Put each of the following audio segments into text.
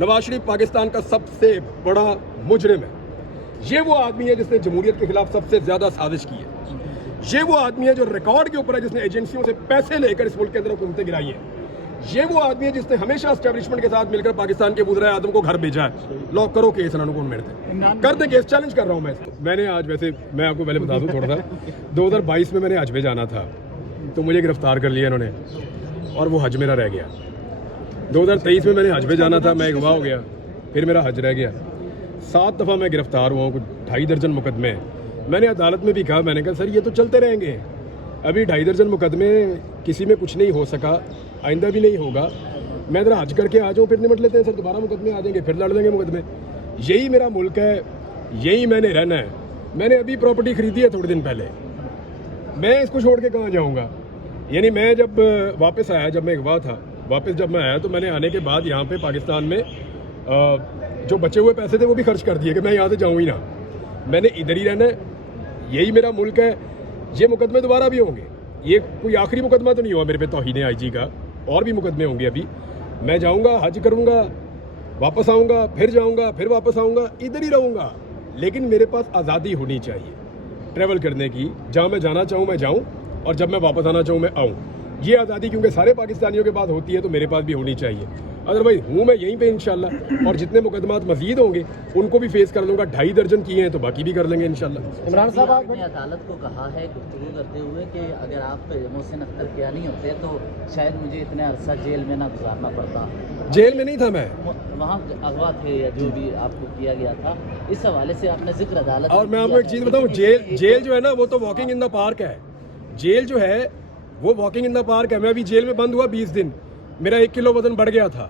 नवाज शरीफ पाकिस्तान का सबसे बड़ा मुजरिम है। ये वो आदमी है जिसने जमहूरियत के खिलाफ सबसे ज़्यादा साजिश की है। ये वो आदमी है जो रिकॉर्ड के ऊपर है, जिसने एजेंसियों से पैसे लेकर इस मुल्क के अंदर हुकूमतें गिराई हैं। ये वो आदमी है जिसने हमेशा एस्टेब्लिशमेंट के साथ मिलकर पाकिस्तान के वज़ीर आज़म को घर भेजा है। लॉक करो केस, इन्होंने कौन मेरे कर दे केस, चैलेंज कर रहा हूँ मैं इसको। मैंने आज, वैसे मैं आपको पहले बता दूँ थोड़ा सा, 2022 में मैंने हज में जाना था, तो मुझे गिरफ्तार कर लिया इन्होंने और वो हज मेरा रह गया। 2023 में मैंने हज में जाना था, मैं अगवा हो गया, फिर मेरा हज रह गया। 7 दफ़ा मैं गिरफ्तार हुआ हूँ, कुछ 2.5 दर्जन मुकदमे। मैंने अदालत में भी कहा, मैंने कहा सर ये तो चलते रहेंगे, अभी 2.5 दर्जन मुकदमे, किसी में कुछ नहीं हो सका, आइंदा भी नहीं होगा। मैं ज़रा हज करके आ जाऊँ, फिर निपट लेते हैं सर, दोबारा मुकदमे आ जाएंगे, फिर लड़ लेंगे मुकदमे। यही मेरा मुल्क है, यही मैंने रहना है। मैंने अभी प्रॉपर्टी खरीदी है थोड़े दिन पहले, मैं इसको छोड़ के कहाँ जाऊँगा। यानी मैं जब वापस आया, जब मैं अगवा था, वापस जब मैं आया तो मैंने आने के बाद यहाँ पे पाकिस्तान में जो बचे हुए पैसे थे वो भी खर्च कर दिए कि मैं यहाँ से जाऊँ ही ना, मैंने इधर ही रहना है, यही मेरा मुल्क है। ये मुकदमे दोबारा भी होंगे, ये कोई आखिरी मुकदमा तो नहीं हुआ मेरे पे तौहीन आईजी का, और भी मुकदमे होंगे। अभी मैं जाऊँगा, हज करूँगा, वापस आऊँगा, फिर जाऊँगा, फिर वापस आऊँगा, इधर ही रहूँगा। लेकिन मेरे पास आज़ादी होनी चाहिए ट्रैवल करने की, जहाँ मैं जाना चाहूँ मैं जाऊँ और जब मैं वापस आना चाहूँ मैं आऊँ। ये आज़ादी क्योंकि सारे पाकिस्तानियों के पास होती है, तो मेरे पास भी होनी चाहिए। अदरवाइज हूँ मैं यहीं पे इंशाल्लाह, और जितने मुकदमात मजीद होंगे उनको भी फेस कर लूँगा। 2.5 दर्जन किए हैं तो बाकी भी कर लेंगे इंशाल्लाह। इमरान साहब, आपने अदालत को कहा है गुफ्तगू करते हुए कि अगर आप मोहसिन अख्तर क्या नहीं होते तो शायद मुझे इतने अरसा जेल में ना गुजारना पड़ता। जेल में नहीं था मैं, वहाँ अगवा थे या जो भी आपको किया गया था, इस हवाले से आपने जिक्र अदालत। और मैं आपको एक चीज़ बताऊँ, जेल जो है ना वो तो वॉकिंग इन द पार्क है। जेल जो है वो वॉकिंग इन द पार्क है। मैं अभी जेल में बंद हुआ 20 दिन, मेरा 1 किलो वजन बढ़ गया था।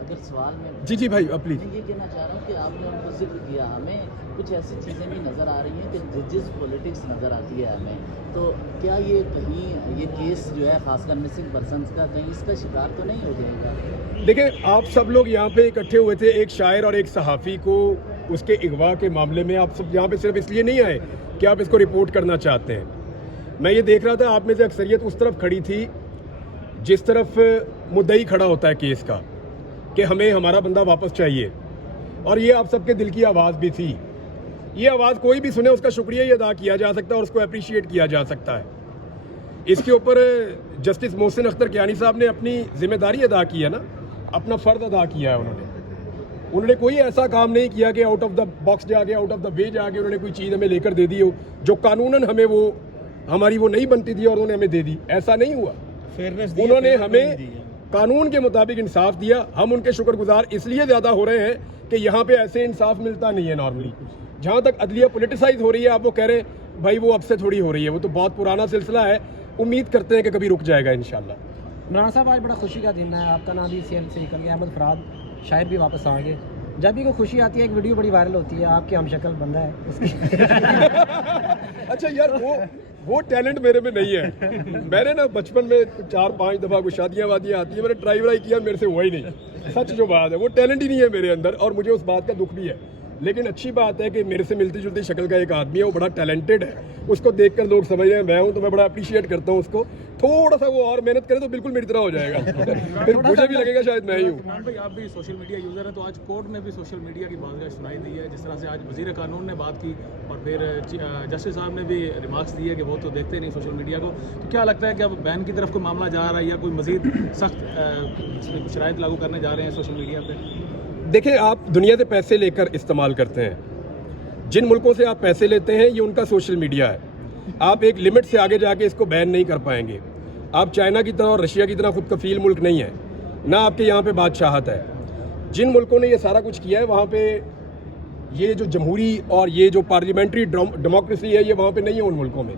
अगर सवाल में जी भाई प्लीज, मैं ये कहना चाह रहा हूँ कि आपने उनको जिक्र किया, हमें कुछ ऐसी चीज़ें भी नज़र आ रही हैं कि जजेस पॉलिटिक्स नज़र आती है हमें, तो क्या ये कहीं ये केस जो है खासकर मिसिंग पर्सनस का कहीं इसका शिकार तो नहीं हो जाएगा? देखिए आप सब लोग यहाँ पे इकट्ठे हुए थे, एक शायर और एक सहाफ़ी को उसके अगवा के मामले में आप सब यहाँ पे सिर्फ इसलिए नहीं आए कि आप इसको रिपोर्ट करना चाहते हैं। मैं ये देख रहा था आप में से अक्सरियत उस तरफ खड़ी थी जिस तरफ मुद्दई खड़ा होता है केस का कि हमें हमारा बंदा वापस चाहिए, और ये आप सबके दिल की आवाज़ भी थी। ये आवाज़ कोई भी सुने उसका शुक्रिया ही अदा किया जा सकता है और उसको अप्रिशिएट किया जा सकता है। इसके ऊपर जस्टिस मोहसिन अख्तर कियानी साहब ने अपनी जिम्मेदारी अदा की है ना, अपना फ़र्ज अदा किया है। उन्होंने कोई ऐसा काम नहीं किया कि आउट ऑफ द बॉक्स जाके, आउट ऑफ द वे जाके उन्होंने कोई चीज़ हमें लेकर दे दी हो जो कानूनन हमें वो हमारी वो नहीं बनती थी और उन्होंने हमें दे दी। ऐसा नहीं हुआ। उन्होंने हमें कानून के मुताबिक इंसाफ दिया। हम उनके शुक्रगुजार इसलिए ज़्यादा हो रहे हैं कि यहाँ पे ऐसे इंसाफ मिलता नहीं है नॉर्मली। जहाँ तक अदलिया पोलिटिसाइज हो रही है, आप वो कह रहे हैं भाई वो अब से थोड़ी हो रही है, वो तो बहुत पुराना सिलसिला है। उम्मीद करते हैं कि कभी रुक जाएगा इंशाल्लाह। इमरान साहब, आज बड़ा खुशी का दिन है, आपका नाम भी सेल से निकल गया, अहमद फराद शायर भी वापस आएंगे। जब भी कोई खुशी आती है एक वीडियो बड़ी वायरल होती है, आपके हमशक्ल बंदा है उसकी अच्छा यार, वो टैलेंट मेरे में नहीं है। मैंने ना बचपन में 4-5 दफ़ा कुछ शादियाँ वादियाँ आती है, मैंने ट्राई व्राई किया, मेरे से हुआ ही नहीं। सच जो बात है, वो टैलेंट ही नहीं है मेरे अंदर, और मुझे उस बात का दुख भी है। लेकिन अच्छी बात है कि मेरे से मिलती जुलती शक्ल का एक आदमी है, वो बड़ा टैलेंटेड है, उसको देखकर लोग समझ रहे हैं मैं हूँ, तो मैं बड़ा अप्रिशिएट करता हूँ उसको। थोड़ा सा वो और मेहनत करे तो बिल्कुल मेरी तरह हो जाएगा फिर मुझे भी लगेगा शायद मैं ही हूँ। इमरान भाई, आप भी सोशल मीडिया यूज़र हैं, तो आज कोर्ट ने भी सोशल मीडिया की बात सुनाई दी है। जिस तरह से आज वज़ीर कानून ने बात की और फिर जस्टिस साहब ने भी रिमार्क्स दिए कि वो तो देखते नहीं सोशल मीडिया को, तो क्या लगता है कि अब बैन की तरफ कोई मामला जा रहा है या कोई मज़ीद सख्त शराइत लागू करने जा रहे हैं सोशल मीडिया पर? देखिए, आप दुनिया से पैसे लेकर इस्तेमाल करते हैं, जिन मुल्कों से आप पैसे लेते हैं ये उनका सोशल मीडिया है। आप एक लिमिट से आगे जाके इसको बैन नहीं कर पाएंगे। आप चाइना की तरह और रशिया की तरह खुद कफील मुल्क नहीं है, ना आपके यहाँ पे बादशाहत है। जिन मुल्कों ने ये सारा कुछ किया है वहाँ पे ये जो जमहूरी और ये जो पार्लियामेंट्री डेमोक्रेसी है ये वहाँ पे नहीं है उन मुल्कों में।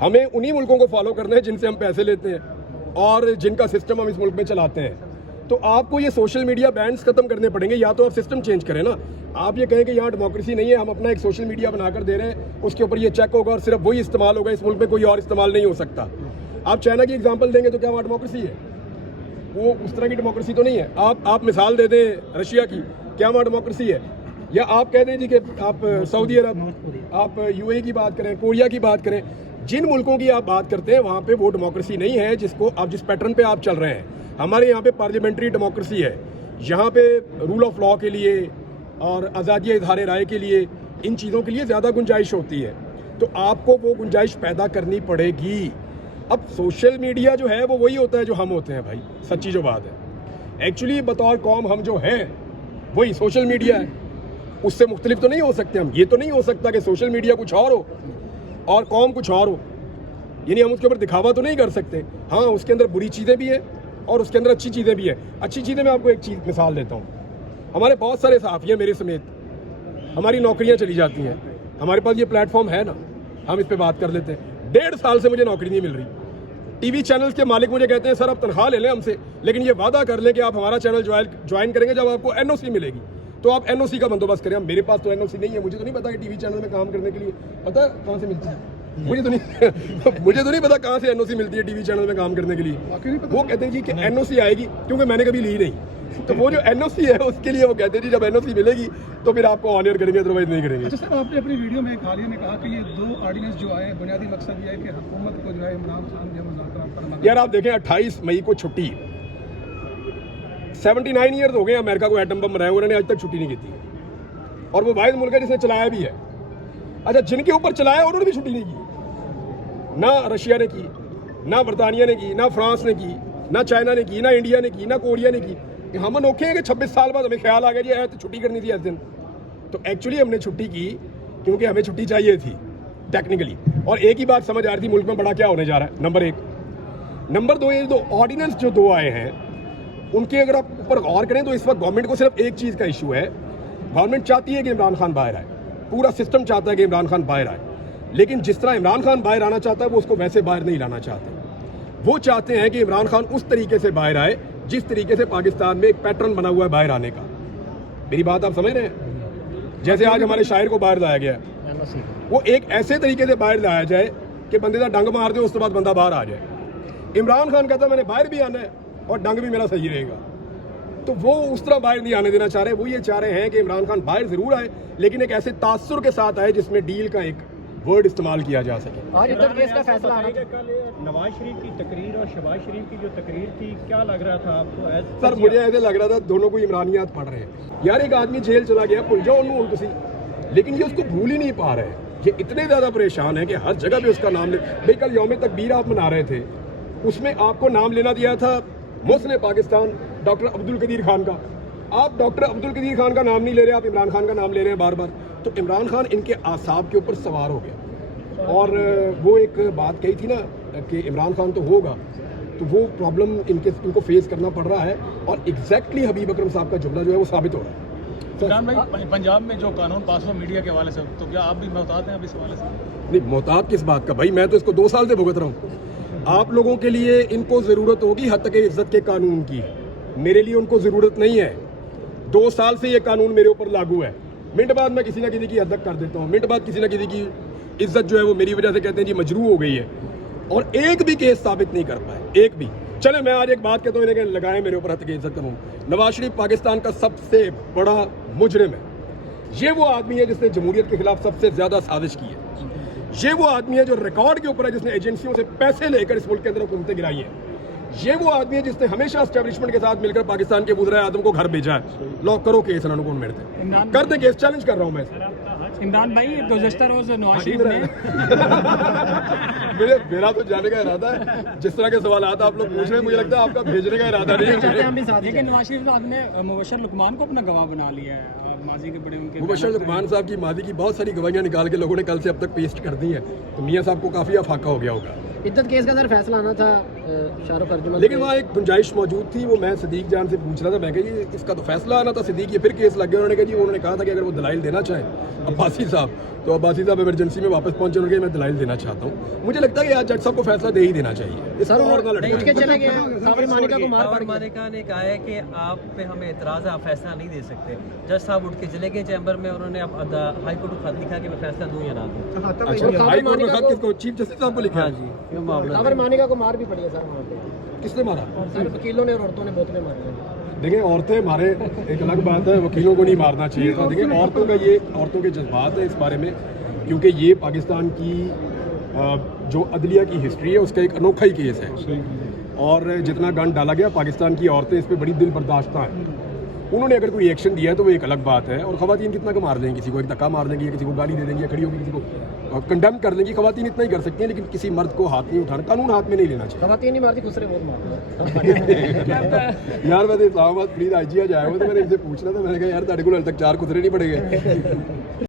हमें उन्हीं मुल्कों को फॉलो करना है जिनसे हम पैसे लेते हैं और जिनका सिस्टम हम इस मुल्क में चलाते हैं। तो आपको ये सोशल मीडिया बैन्स खत्म करने पड़ेंगे, या तो आप सिस्टम चेंज करें ना। आप ये कहें कि यहाँ डेमोक्रेसी नहीं है, हम अपना एक सोशल मीडिया बनाकर दे रहे हैं, उसके ऊपर ये चेक होगा और सिर्फ वही इस्तेमाल होगा, इस मुल्क में कोई और इस्तेमाल नहीं हो सकता। आप चाइना की एग्जांपल देंगे तो क्या वहाँ डेमोक्रेसी है? वो उस तरह की डेमोक्रेसी तो नहीं है। आप मिसाल दे दें रशिया की, क्या वहाँ डेमोक्रेसी है? या आप कह दें जी कि आप सऊदी अरब, आप यूएई की बात करें, कोरिया की बात करें, जिन मुल्कों की आप बात करते हैं वहाँ पे वो डेमोक्रेसी नहीं है जिसको आप जिस पैटर्न पे आप चल रहे हैं। हमारे यहाँ पे पार्लियामेंट्री डेमोक्रेसी है। यहाँ पे रूल ऑफ लॉ के लिए और आज़ादी इजहार राय के लिए, इन चीज़ों के लिए ज़्यादा गुंजाइश होती है, तो आपको वो गुंजाइश पैदा करनी पड़ेगी। अब सोशल मीडिया जो है वो वही होता है जो हम होते हैं भाई, सच्ची जो बात है। एक्चुअली बतौर कौम हम जो हैं वही सोशल मीडिया है, उससे मुख्तलिफ तो नहीं हो सकते हम। ये तो नहीं हो सकता कि सोशल मीडिया कुछ और हो और कौम कुछ और हो, यानी हम उसके ऊपर दिखावा तो नहीं कर सकते। हाँ, उसके अंदर बुरी चीज़ें भी हैं और उसके अंदर अच्छी चीज़ें भी हैं। अच्छी चीज़ें मैं आपको एक चीज़ मिसाल देता हूँ। हमारे बहुत सारे सहाफ़ी हैं, मेरे समेत, हमारी नौकरियाँ चली जाती हैं। हमारे पास ये प्लेटफॉर्म है ना, हम इस पर बात कर लेते हैं। 1.5 साल से मुझे नौकरी नहीं मिल रही। टीवी चैनल्स के मालिक मुझे कहते हैं सर आप तनख्वाह ले लें हमसे, लेकिन ये वादा कर लें कि आप हमारा चैनल ज्वाइन करेंगे जब आपको एनओसी मिलेगी। तो आप एनओसी का बंदोबस्त करें। मेरे पास तो एनओसी नहीं है, मुझे तो नहीं पता कि टीवी चैनल में काम करने के लिए पता कहाँ से मिलती है, मुझे तो नहीं पता कहाँ से एनओसी मिलती है टीवी चैनल में काम करने के लिए। वो कहते हैं जी कि एनओसी आएगी, क्योंकि मैंने कभी ली नहीं। तो वो जो एनओसी है उसके लिए वो कहते हैं जी जब एनओसी मिलेगी तो फिर आपको ऑनर करेंगे, अदरवाइज नहीं करेंगे। अच्छा सर, आपने अपनी वीडियो में हाल ही में कहा कि ये 2 ऑर्डिनेंस जो आए बुनियादी मकसद ये है कि हुकूमत को जो है इमरान खान जो मजाक। यार आप देखें 28 मई को छुट्टी, 79 ईयर्स हो गए अमेरिका को एटम बम बनाए, उन्होंने आज तक छुट्टी नहीं की थी, और वो वाहिद मुल्क है जिसने चलाया भी है। अच्छा, जिनके ऊपर चलाया उन्होंने भी छुट्टी नहीं की। ना रशिया ने की, ना बरतानिया ने की, ना फ्रांस ने की, ना चाइना ने की, ना इंडिया ने की, ना कोरिया ने की। हम अनोखे हैं कि 26 साल बाद हमें ख्याल आ गया जी तो छुट्टी करनी थी इस दिन। तो एक्चुअली हमने छुट्टी की क्योंकि हमें छुट्टी चाहिए थी टेक्निकली, और एक ही बात समझ आ रही थी मुल्क में बड़ा क्या होने जा रहा है, नंबर 1। नंबर 2, ये 2 ऑर्डिनेंस जो 2 आए हैं उनके अगर आप ऊपर गौर करें तो इस वक्त गवर्नमेंट को सिर्फ एक चीज़ का इशू है। गवर्नमेंट चाहती है कि इमरान खान बाहर आए, पूरा सिस्टम चाहता है कि इमरान खान बाहर आए, लेकिन जिस तरह इमरान खान बाहर आना चाहता है वो उसको वैसे बाहर नहीं लाना चाहते। वो चाहते हैं कि इमरान खान उस तरीके से बाहर आए जिस तरीके से पाकिस्तान में एक पैटर्न बना हुआ है बाहर आने का। मेरी बात आप समझ रहे हैं? जैसे आज हमारे शायर को बाहर लाया गया, वो एक ऐसे तरीके से बाहर लाया जाए कि बंदे का डंग मार दे, उसके बाद बंदा बाहर आ जाए। इमरान खान कहता है मैंने बाहर भी आना है और डंग भी मेरा सही रहेगा, तो वो उस तरह बाहर नहीं आने देना चाह रहे। वो ये चाह रहे हैं कि इमरान खान बाहर जरूर आए, लेकिन एक ऐसे तासुर के साथ आए जिसमें डील का एक वर्ड इस्तेमाल किया जा सके। और इधर केस का फैसला आना था। कल नवाज शरीफ की तकरीर और शहबाज शरीफ की जो तकरीर थी, क्या लग रहा था आपको? सर मुझे ऐसे लग रहा था दोनों को इमरानियात पढ़ रहे हैं। यार एक आदमी जेल चला गया, भूल जाओ उन्होंने तुसी, लेकिन ये उसको भूल ही नहीं पा रहे। ये इतने ज़्यादा परेशान है कि हर जगह पे उसका नाम ले। भाई कल यौम तकबीर आप मना रहे थे, उसमें आपको नाम लेना दिया था मोहसिन पाकिस्तान डॉक्टर अब्दुल कदीर खान का। आप डॉक्टर अब्दुल कदीर खान का नाम नहीं ले रहे, आप इमरान खान का नाम ले रहे हैं बार बार। तो इमरान खान इनके आसाब के ऊपर सवार हो गया, और वो एक बात कही थी ना कि इमरान खान तो होगा, तो वो प्रॉब्लम इनको फेस करना पड़ रहा है, और एग्जैक्टली हबीब अकरम साहब का जुमला जो है वो साबित हो रहा है। इमरान भाई, पंजाब में जो कानून पास हुआ मीडिया के हवाले से, तो क्या आप भी मोहतात हैं अब इस हवाले से? नहीं, मोहतात किस बात का भाई, मैं तो इसको 2 साल से भुगत रहा हूँ। आप लोगों के लिए इनको ज़रूरत होगी हद तक इज्जत के कानून की, मेरे लिए उनको ज़रूरत नहीं है। 2 साल से ये कानून मेरे ऊपर लागू है। मिनट बाद मैं किसी ना किसी की हद तक कर देता हूँ, मिनट बाद किसी ना किसी की इज्जत जो है वो मेरी वजह से कहते हैं जी मजरू हो गई है, और एक भी केस साबित नहीं कर पाए, एक भी। चले मैं आज एक बात कहता हूँ, इन्हें लगाए मेरे ऊपर हद की इज्जत करूँ। नवाज शरीफ पाकिस्तान का सबसे बड़ा मुजरिम है। ये वो आदमी है जिसने जमहूरियत के खिलाफ सबसे ज़्यादा साजिश की है। ये वो आदमी है जो रिकॉर्ड के ऊपर है, जिसने एजेंसियों से पैसे लेकर इस मुल्क के अंदर हुकूमतें गिराई हैं। ये वो आदमी है जिसने हमेशा एस्टेब्लिशमेंट के साथ मिलकर पाकिस्तान के वज़ीर आज़म को घर भेजा है। लॉक करो केस, इन्होंने कौन मेरे कर दे केस, चैलेंज कर रहा हूँ मैं। इमरान भाई, गुज़श्ता रोज नवाज शरीफ ने मेरा तो जाने का इरादा है। जिस तरह के सवाल आता आप लोग पूछ रहे हैं, मुझे लगता है आपका भेजने का इरादा नहीं है। लेकिन नवाज शरीफ साहब ने मुबशर लुकमान को अपना गवाह बना लिया है, माजी के बड़े उनके। मुबशर लुकमान साहब की माजी की बहुत सारी गवाहियाँ निकाल के लोगों ने कल से अब तक पेस्ट कर दी हैं, तो मियाँ साहब को काफ़ी अफाका हो गया होगा। इद्दत केस का सर फैसला आना था शाहरुख अर्जुमन, लेकिन वहाँ एक गुंजाइश मौजूद थी। वो मैं सदीक जान से पूछ रहा था, मैं कहा जी इसका तो फैसला आना था, सदीक ये फिर केस लग गया। उन्होंने कहा जी उन्होंने कहा था कि अगर वो दलाइल देना चाहें अब्बासी साहब, तो अब्बासी साहब इमरजेंसी में वापस पहुंचे, उन्होंने कहा मैं दलाइल देना चाहता हूँ। मुझे लगता है कि आज जज साहब को फैसला दे ही देना चाहिए। सर और ना उठ के चले गए, साबिर मानिका को मार पड़ गया। मानिका ने कहा है कि आप पे हमें एतराज़ है, आप फैसला नहीं दे सकते। जज साहब उठ के चले गए चैम्बर में, उन्होंने अब हाई कोर्ट को खत लिखा कि मैं फैसला दूँ या ना दूँ। अच्छा, हाई कोर्ट में खत किसको? चीफ जस्टिस साहब को लिखा है? ये मामला साबिर मानिका को मार भी पड़ी है सर वहाँ पे। किसने मारा? सर वकीलों ने और औरतों ने बोतलें मारी हैं। देखिए औरतें मारे एक अलग बात है, वकीलों को नहीं मारना चाहिए था। देखिए औरतों के जज्बात है इस बारे में, क्योंकि ये पाकिस्तान की जो अदलिया की हिस्ट्री है उसका एक अनोखा ही केस है, और जितना गन डाला गया पाकिस्तान की औरतें इस पर बड़ी दिल बर्दाश्ता हैं। उन्होंने अगर कोई एक्शन दिया है तो वो एक अलग बात है, और खवातीन कितना का मार देंगी, किसी को एक धक्का मार देंगी, या किसी को गाली दे देंगी, या खड़ी होगी किसी को कंडेम कर देंगी, खवातीन इतना ही कर सकती हैं, लेकिन किसी मर्द को हाथ नहीं उठाना, कानून हाथ में नहीं लेना चाहिए। खवातीन नहीं मारती, खुसरे बहुत मारती यार वैसे इस्लामाबाद प्लीज आई जी आ जाए, तो मैंने इनसे पूछना था, मैंने कहा यार तेरे को हाल तक 4 खुसरे नहीं पड़े गए।